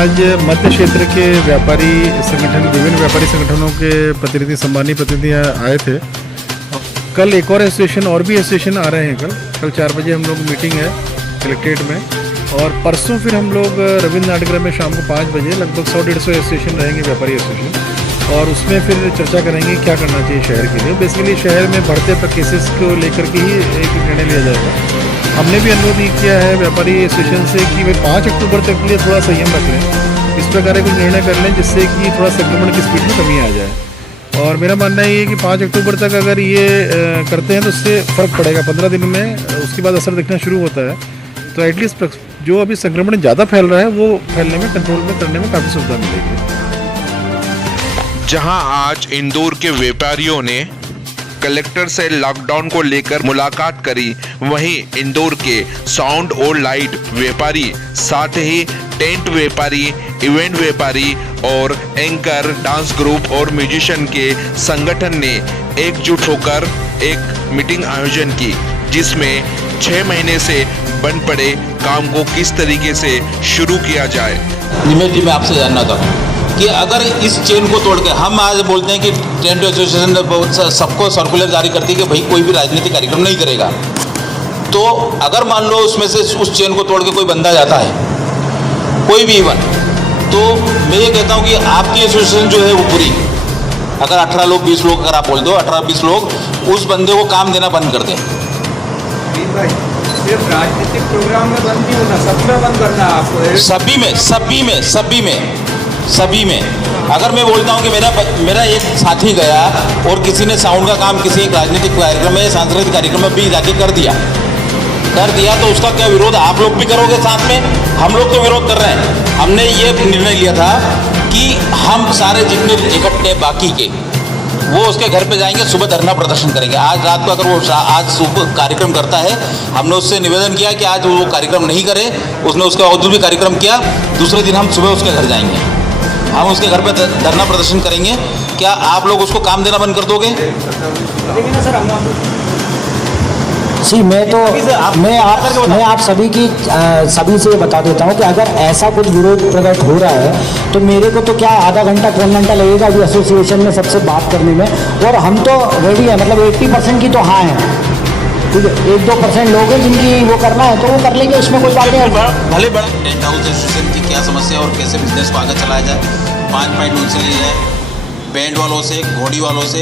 आज मध्य क्षेत्र के व्यापारी संगठन, विभिन्न व्यापारी संगठनों के प्रतिनिधि, सम्मानीय प्रतिनिधि आए थे। कल एक और एसोसिएशन, और भी एसोसिएशन आ रहे हैं। कल 4 बजे हम लोग मीटिंग है कलेक्ट्रेट में, और परसों फिर हम लोग रविंद्र नाटगृह में शाम को 5 बजे लगभग 100-150 एसोसिएशन रहेंगे, व्यापारी एसोसिएशन, और उसमें फिर चर्चा करेंगे क्या करना चाहिए शहर के लिए। बेसिकली शहर में बढ़ते केसेस को लेकर के ही एक निर्णय लिया जाएगा। हमने भी अनुरोध किया है व्यापारी एसोसिएशन से कि भाई 5 अक्टूबर तक के लिए थोड़ा संयम रख लें, इस प्रकार के कुछ निर्णय कर लें जिससे कि थोड़ा संक्रमण की स्पीड में कमी आ जाए। और मेरा मानना ये है कि 5 अक्टूबर तक अगर ये करते हैं तो उससे फ़र्क पड़ेगा। 15 दिन में उसके बाद असर दिखना शुरू होता है, तो एटलीस्ट जो अभी संक्रमण ज़्यादा फैल रहा है वो फैलने में, कंट्रोल में करने में काफ़ी सुविधा मिलेगी। जहां आज इंदौर के व्यापारियों ने कलेक्टर से लॉकडाउन को लेकर मुलाकात करी, वहीं इंदौर के साउंड और लाइट व्यापारी, साथ ही टेंट व्यापारी, इवेंट व्यापारी और एंकर, डांस ग्रुप और म्यूजिशियन के संगठन ने एकजुट होकर एक मीटिंग आयोजन की, जिसमें 6 महीने से बंद पड़े काम को किस तरीके से शुरू किया जाए। निमेश, मैं आपसे जानना था कि अगर इस चेन को तोड़ के हम आज बोलते हैं कि टेंट एसोसिएशन सबको सर्कुलर जारी करती है कि भाई कोई भी राजनीतिक कार्यक्रम नहीं करेगा, तो अगर मान लो उसमें से उस चेन को तोड़ के कोई बंदा जाता है, कोई भी इवन, तो मैं ये कहता हूँ कि आपकी एसोसिएशन जो है वो पूरी, अगर 18 लोग 20 लोग अगर आप बोल दो 18-20 लोग उस बंदे को काम देना बंद कर दें। सिर्फ राजनीतिक प्रोग्राम में बंद नहीं होना, सब में बंद करना है आपको। सभी में अगर मैं बोलता हूं कि मेरा एक साथी गया और किसी ने साउंड का काम किसी एक राजनीतिक कार्यक्रम में, सांस्कृतिक कार्यक्रम में भी जाके कर दिया, तो उसका क्या विरोध आप लोग भी करोगे साथ में? हम लोग तो विरोध कर रहे हैं। हमने ये निर्णय लिया था कि हम सारे जितने इकट्ठे बाकी के वो उसके घर पे जाएंगे, सुबह धरना प्रदर्शन करेंगे। आज रात को अगर वो आज सुबह कार्यक्रम करता है, हमने उससे निवेदन किया कि आज वो कार्यक्रम नहीं करे, उसने उसका और भी कार्यक्रम किया, दूसरे दिन हम सुबह उसके घर जाएंगे, हम उसके घर पे धरना प्रदर्शन करेंगे। क्या आप लोग उसको काम देना बंद कर दोगे? जी, मैं आप सभी से बता देता हूं कि अगर ऐसा कुछ विरोध प्रकट हो रहा है तो मेरे को तो क्या आधा घंटा कौन घंटा लगेगा अभी एसोसिएशन में सबसे बात करने में, और हम तो रेडी है, मतलब 80% की तो हाँ है, ठीक है। 1-2% लोग हैं जिनकी वो करना है तो वो कर लेंगे, उसमें कोई बात नहीं। भले बड़ा टेंट हाउस एसोसिएशन की क्या समस्या और कैसे बिजनेस को आगे चलाया जाए, 5 पॉइंट उनसे लिए जाए, बैंड वालों से, घोड़ी वालों से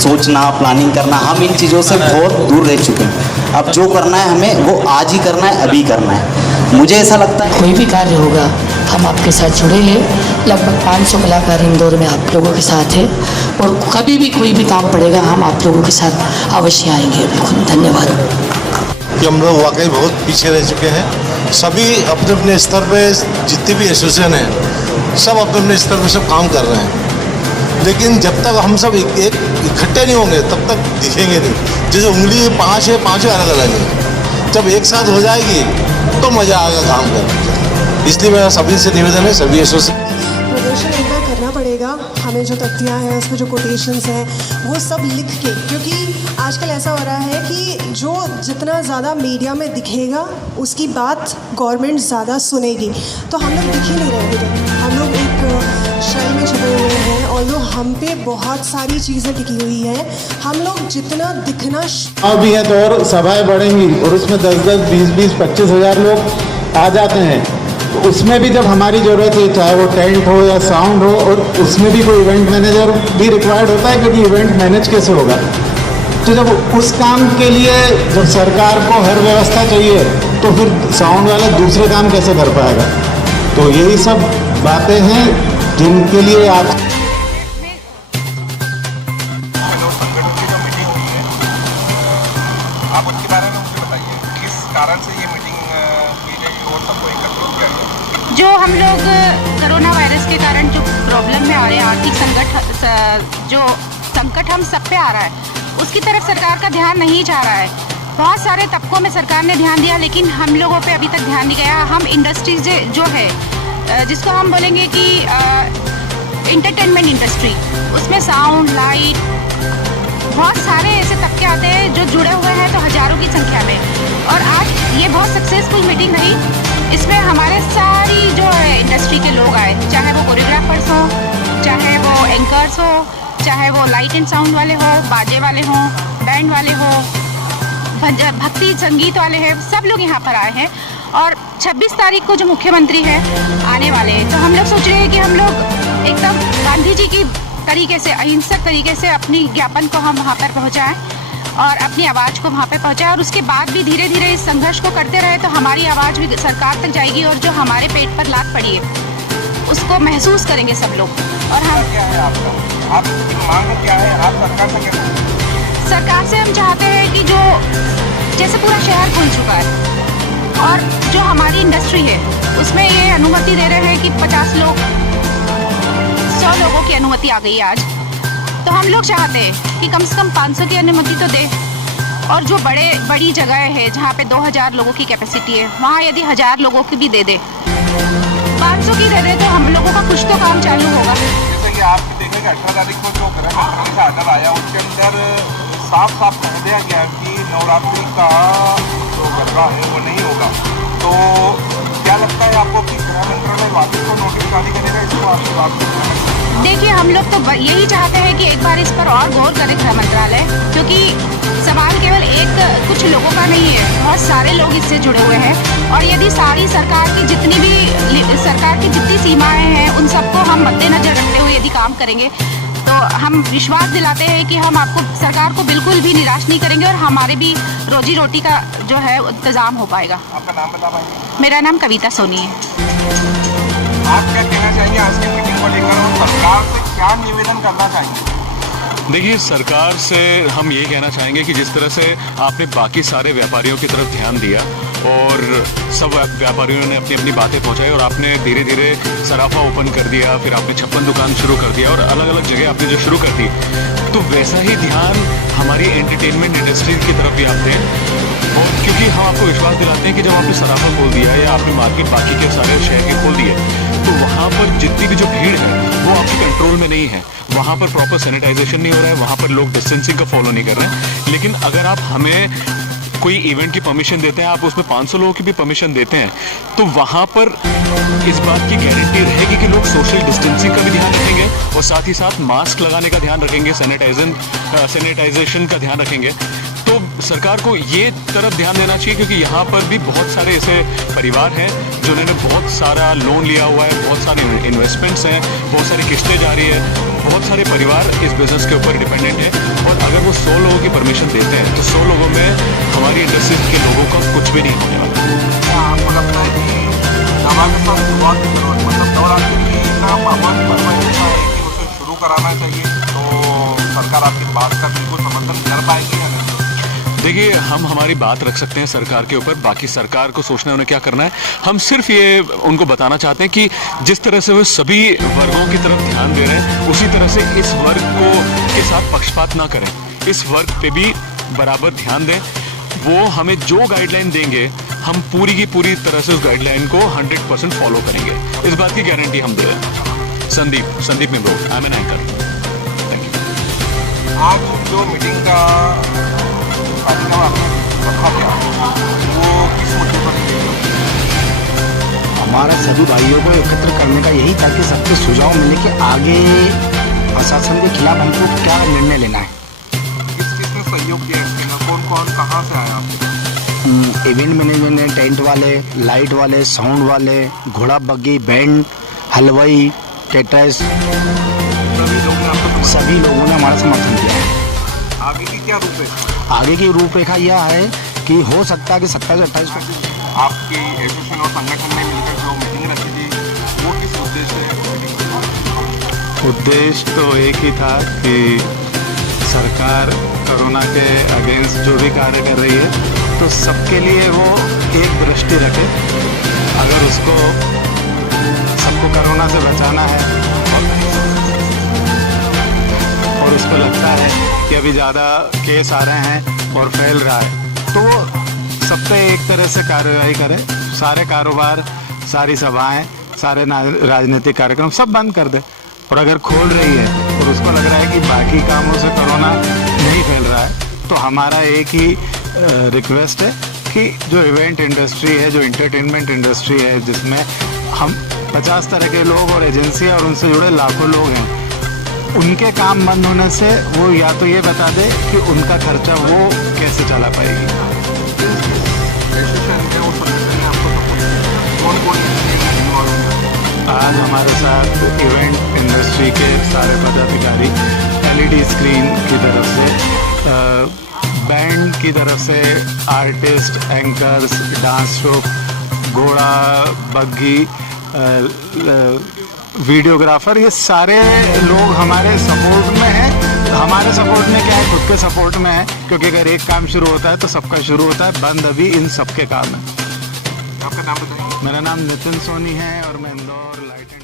सोचना, प्लानिंग करना, हम इन चीज़ों से बहुत दूर रह चुके हैं। अब जो करना है हमें वो आज ही करना है, अभी करना है। मुझे ऐसा लगता है कोई भी कार्य होगा हम आपके साथ जुड़े हैं। लगभग 500 कलाकार इंदौर में आप लोगों के साथ हैं, और कभी भी कोई भी काम पड़ेगा हम आप लोगों के साथ अवश्य आएंगे। बिल्कुल, धन्यवाद। कि हम लोग वाकई बहुत पीछे रह चुके हैं। सभी अपने अपने स्तर पे, जितने भी एसोसिएशन हैं सब अपने अपने स्तर पे सब काम कर रहे हैं, लेकिन जब तक हम सब एक इकट्ठे नहीं होंगे तब तक दिखेंगे नहीं। जैसे उंगली 5 है, 5 अलग अलग है, जब एक साथ हो जाएगी तो मज़ा आएगा काम करने। इसलिए मेरा सभी से निवेदन है, सभी एसोसिएशन प्रदर्शन एक बार करना पड़ेगा हमें, जो तथ्याँ हैं उसमें जो कोटेशंस हैं वो सब लिख के, क्योंकि आजकल ऐसा हो रहा है कि जो जितना ज़्यादा मीडिया में दिखेगा उसकी बात गवर्नमेंट ज़्यादा सुनेगी, तो हम लोग दिख ही नहीं रहे हैं। हम लोग एक शैल में छुपे हुए हैं और हम पे बहुत सारी चीज़ें टिकी हुई हैं। हम लोग जितना दिखना भी है तो और सभाएँ बढ़ेंगी, और उसमें 10-10, 20-20, 25 हज़ार लोग आ जाते हैं, तो उसमें भी जब हमारी ज़रूरत है, चाहे वो टेंट हो या साउंड हो, और उसमें भी कोई इवेंट मैनेजर भी रिक्वायर्ड होता है, क्योंकि इवेंट मैनेज कैसे होगा। तो जब उस काम के लिए जब सरकार को हर व्यवस्था चाहिए तो फिर साउंड वाला दूसरे काम कैसे कर पाएगा। तो यही सब बातें हैं जिनके लिए आप उसके बारे में मुझे बताइए, किस कारण से ये मीटिंग की गई और सबको एकत्रित किया गया? जो हम लोग कोरोना वायरस के कारण जो प्रॉब्लम में आ रहे हैं, आर्थिक जो संकट हम सब पे आ रहा है, उसकी तरफ सरकार का ध्यान नहीं जा रहा है। बहुत सारे तबकों में सरकार ने ध्यान दिया, लेकिन हम लोगों पे अभी तक ध्यान नहीं गया। हम इंडस्ट्रीज जो है, जिसको हम बोलेंगे कि एंटरटेनमेंट इंडस्ट्री, उसमें साउंड, लाइट, बहुत सारे ऐसे तबके आते हैं जो जुड़े हुए हैं, तो हज़ारों की संख्या में। और आज ये बहुत सक्सेसफुल मीटिंग रही। इसमें हमारे सारी जो है इंडस्ट्री के सिंगर्स हो, चाहे वो लाइट एंड साउंड वाले हो, बाजे वाले हों, बैंड वाले हो, भक्ति संगीत वाले हैं, सब लोग यहाँ पर आए हैं। और 26 तारीख को जो मुख्यमंत्री है आने वाले हैं, तो हम लोग सोच रहे हैं कि हम लोग एकदम गांधी जी की तरीके से, अहिंसक तरीके से अपनी ज्ञापन को हम वहाँ पर पहुँचाएं और अपनी आवाज़ को वहाँ पे पहुँचाएं, और उसके बाद भी धीरे धीरे इस संघर्ष को करते रहे तो हमारी आवाज़ भी सरकार तक जाएगी, और जो हमारे पेट पर लात पड़ी है उसको महसूस करेंगे सब लोग। और हम क्या है आपकी मांग क्या है? आप सरकार से क्या? सरकार से हम चाहते हैं कि जो जैसे पूरा शहर खुल चुका है और जो हमारी इंडस्ट्री है उसमें ये अनुमति दे रहे हैं कि 50 लोग, 100 लोगों की अनुमति आ गई है आज, तो हम लोग चाहते हैं कि कम से कम 500 की अनुमति तो दे। और जो बड़ी जगह है जहाँ पे 2000 लोगों की कैपेसिटी है, वहाँ यदि 1000 लोगों की भी दे दे, 500 की दे दे, तो हम लोगों का कुछ तो काम चालू होगा। जैसे कि आप देखेंगे 18 तारीख को जो गृह मंत्रालय का आर्डर आया उसके अंदर साफ साफ कह दिया गया कि नवरात्रि का जो गरबा है वो नहीं होगा। तो क्या लगता है आपको कि गृह मंत्रालय वापस को नोटिस जारी करेगा इसको? आपकी बात देखिए, हम लोग तो यही चाहते हैं कि एक बार इस पर और गौर करे गृह मंत्रालय, क्योंकि सवाल केवल कुछ लोगों का नहीं है, बहुत सारे लोग इससे जुड़े हुए हैं। और यदि सारी सरकार की जितनी सीमाएं हैं उन सबको हम मद्देनजर रखते हुए यदि काम करेंगे तो हम विश्वास दिलाते हैं कि हम आपको, सरकार को बिल्कुल भी निराश नहीं करेंगे और हमारे भी रोजी रोटी का जो है इंतजाम हो पाएगा। आपका नाम बता पाएंगे? मेरा नाम कविता सोनी है। आप क्या कहना चाहिए आज की मीटिंग को लेकर और सरकार से क्या निवेदन करना चाहिए? देखिए, सरकार से हम ये कहना चाहेंगे कि जिस तरह से आपने बाकी सारे व्यापारियों की तरफ ध्यान दिया और सब व्यापारियों ने अपनी अपनी बातें पहुंचाई और आपने धीरे धीरे सराफा ओपन कर दिया, फिर आपने 56 दुकान शुरू कर दिया और अलग अलग जगह आपने जो शुरू कर दी, तो वैसा ही ध्यान हमारी एंटरटेनमेंट इंडस्ट्री की तरफ भी आप दें। और क्योंकि हम आपको विश्वास दिलाते हैं कि जब आपने सराफा खोल दिया या आपने मार्केट बाकी के सारे शहर के खोल दिए, तो वहाँ पर जितनी भी जो भीड़ है वो आपके कंट्रोल में नहीं है। वहाँ पर प्रॉपर सैनिटाइजेशन नहीं हो रहा है, वहाँ पर लोग डिस्टेंसिंग का फॉलो नहीं कर रहे हैं। लेकिन अगर आप हमें कोई इवेंट की परमिशन देते हैं, आप उसमें 500 लोगों की भी परमिशन देते हैं, तो वहाँ पर इस बात की गारंटी रहेगी कि लोग सोशल डिस्टेंसिंग का भी ध्यान रखेंगे और साथ ही साथ मास्क लगाने का ध्यान रखेंगे, सैनिटाइजेशन का ध्यान रखेंगे। तो सरकार को ये तरफ ध्यान देना चाहिए, क्योंकि यहाँ पर भी बहुत सारे ऐसे परिवार हैं जिन्होंने बहुत सारा लोन लिया हुआ है, बहुत सारे इन्वेस्टमेंट्स हैं, बहुत सारी किस्तें जा रही है, बहुत सारे परिवार इस बिज़नेस के ऊपर डिपेंडेंट है। और अगर वो 100 लोगों की परमिशन देते हैं तो 100 लोगों में हमारी इंडस्ट्री के लोगों का कुछ भी नहीं होने वाला। आपको लगता है कि हमारे साथ शुरुआत की जरूरत, मतलब नवरात्रि का पावन पर्व ऐसा है कि उसे शुरू कराना चाहिए, तो सरकार आपकी बात का बिल्कुल समर्थन कर पाएगी या नहीं? देखिए, हम हमारी बात रख सकते हैं सरकार के ऊपर, बाकी सरकार को सोचना है उन्हें क्या करना है। हम सिर्फ ये उनको बताना चाहते हैं कि जिस तरह से वो सभी वर्गों की तरफ ध्यान दे रहे हैं, उसी तरह से इस वर्ग को के साथ पक्षपात ना करें, इस वर्ग पे भी बराबर ध्यान दें। वो हमें जो गाइडलाइन देंगे हम पूरी की पूरी तरह से उस गाइडलाइन को 100% फॉलो करेंगे, इस बात की गारंटी हम दे रहे हैं। संदीप मिब्रो, I am an anchor. Thank you. आज जो मीटिंग का रखा गया वो किस मुद्दे पर? हमारा सभी भाइयों को एकत्र करने का यही था कि सबके सुझाव मिले कि आगे प्रशासन के खिलाफ हमको क्या निर्णय लेना है। किसने सहयोग किया इसके अंदर? कौन कहाँ से आया आपके? इवेंट मैनेजमेंट ने, टेंट वाले, लाइट वाले, साउंड वाले, घोड़ा बग्गी, बैंड, हलवाई, कैटरर्स, सभी लोगों ने हमारा समर्थन किया है। आगे की क्या रूपरेखा? आगे की रूपरेखा यह है कि हो सकता है कि 27 से 28 को आपकी एसोसिएशन और संगठन ने मिलकर जो मीटिंग रखी थी वो किस उद्देश्य से? उद्देश्य तो एक ही था कि सरकार कोरोना के अगेंस्ट जो भी कार्य कर रही है तो सबके लिए वो एक दृष्टि रखे। अगर उसको सबको कोरोना से बचाना है और उसको लगता है कि अभी ज़्यादा केस आ रहे हैं और फैल रहा है, तो सब पे एक तरह से कार्रवाई करे, सारे कारोबार, सारी सभाएं, सारे राजनीतिक कार्यक्रम सब बंद कर दे। और अगर खोल रही है और उसको लग रहा है कि बाकी कामों से कोरोना नहीं फैल रहा है, तो हमारा एक ही रिक्वेस्ट है कि जो इवेंट इंडस्ट्री है, जो एंटरटेनमेंट इंडस्ट्री है, जिसमें हम 50 तरह के लोग और एजेंसियाँ और उनसे जुड़े लाखों लोग हैं, उनके काम बंद होने से वो या तो ये बता दे कि उनका खर्चा वो कैसे चला पाएगी। आज हमारे साथ इवेंट इंडस्ट्री के सारे पदाधिकारी एलईडी स्क्रीन की तरफ से, बैंड की तरफ से, आर्टिस्ट, एंकर्स, डांस ट्रूप, घोड़ा, बग्गी, वीडियोग्राफर, ये सारे लोग हमारे सपोर्ट में हैं। हमारे सपोर्ट में क्या है, खुद के सपोर्ट में है, क्योंकि अगर एक काम शुरू होता है तो सबका शुरू होता है, बंद अभी इन सबके काम है। आपका नाम बताइए। मेरा नाम नितिन सोनी है और मैं इंदौर लाइट एंड